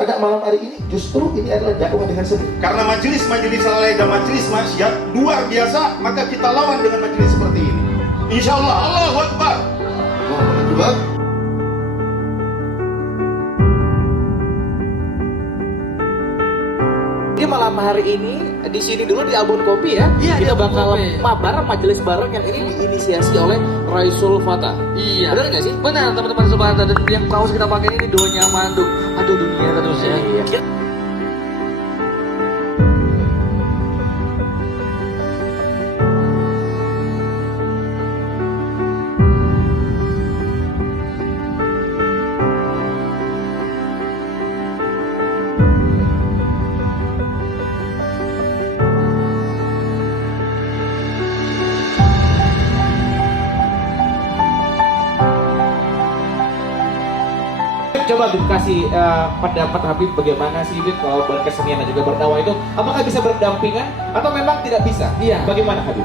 pada malam hari ini justru ini adalah dakwah dengan seni. Karena majelis-majelis lalai dan majelis maksiat luar biasa, maka kita lawan dengan majelis seperti ini. Insya Allah. Allahu Akbar. Allahu Akbar. Jadi malam hari ini di sini dulu di Abon Kopi ya. Iya, kita di Abon bakal Kopi. mabar majelis bareng yang ini diinisiasi oleh Raisul Fatah. Iya. Benar nggak sih? Benar teman-teman sobat, dan yang kaos kita pakai ini doanya manduk. Aduh dunia terus ya. Iya. Coba Bib kasih pendapat Habib bagaimana sih Bib kalau berkesenian dan juga berdakwah itu apakah bisa berdampingan atau memang tidak bisa? Iya. Bagaimana Habib?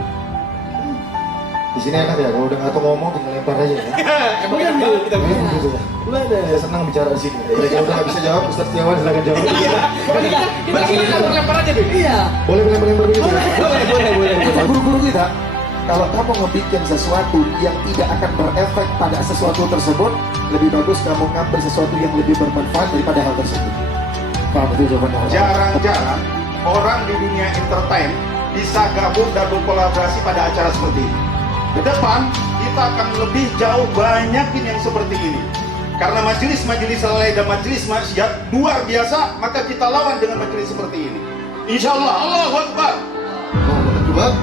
Di sini enak ya, kalau udah nggak tahu ngomong tinggal lempar aja ya. Emang enak banget kita Bib. Gitu ya. Saya senang bicara di sini. Kalau udah nggak bisa jawab, Ustaz Setiawan silakan jawab. Kita lempar aja Bib. Iya. Boleh lempar begitu ya? Boleh. Kata guru-guru kita, kalau kamu ngebikin sesuatu yang tidak akan berefek pada sesuatu tersebut, lebih bagus kamu ngambil sesuatu yang lebih bermanfaat daripada hal tersebut. Paham itu jawabannya? Jarang-jarang orang di dunia entertain bisa gabung dan berkolaborasi pada acara seperti ini. Ke depan kita akan lebih jauh banyakin yang seperti ini. Karena majelis-majelis lalai dan majelis maksiat luar biasa, maka kita lawan dengan majelis seperti ini. Insya Allah. Allahu Akbar. Allahu Akbar.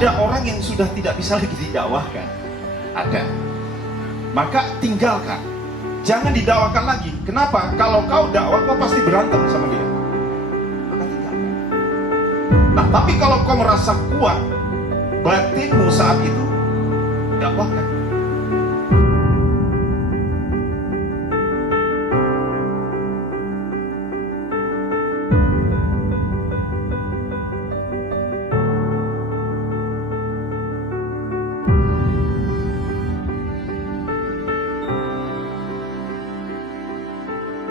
Ada orang yang sudah tidak bisa lagi didakwahkan. Ada. Maka tinggalkan. Jangan didakwakan lagi. Kenapa? Kalau kau dakwah, kau pasti berantem sama dia. Maka tinggalkan. Nah, tapi kalau kau merasa kuat batinmu saat itu, dakwahkan.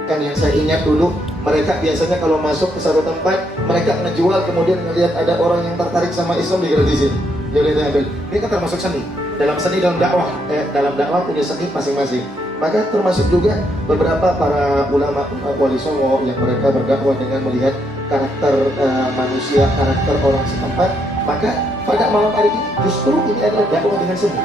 Kan yang saya ingat dulu, mereka biasanya kalau masuk ke satu tempat, mereka ngejual kemudian ngelihat ada orang yang tertarik sama Islam digratisin. Jadi ini kan termasuk seni. Dalam seni dalam dakwah punya seni masing-masing. Maka termasuk juga beberapa para ulama wali songo yang mereka berdakwah dengan melihat karakter manusia, karakter orang setempat. Maka pada malam hari ini justru ini adalah dakwah dengan seni.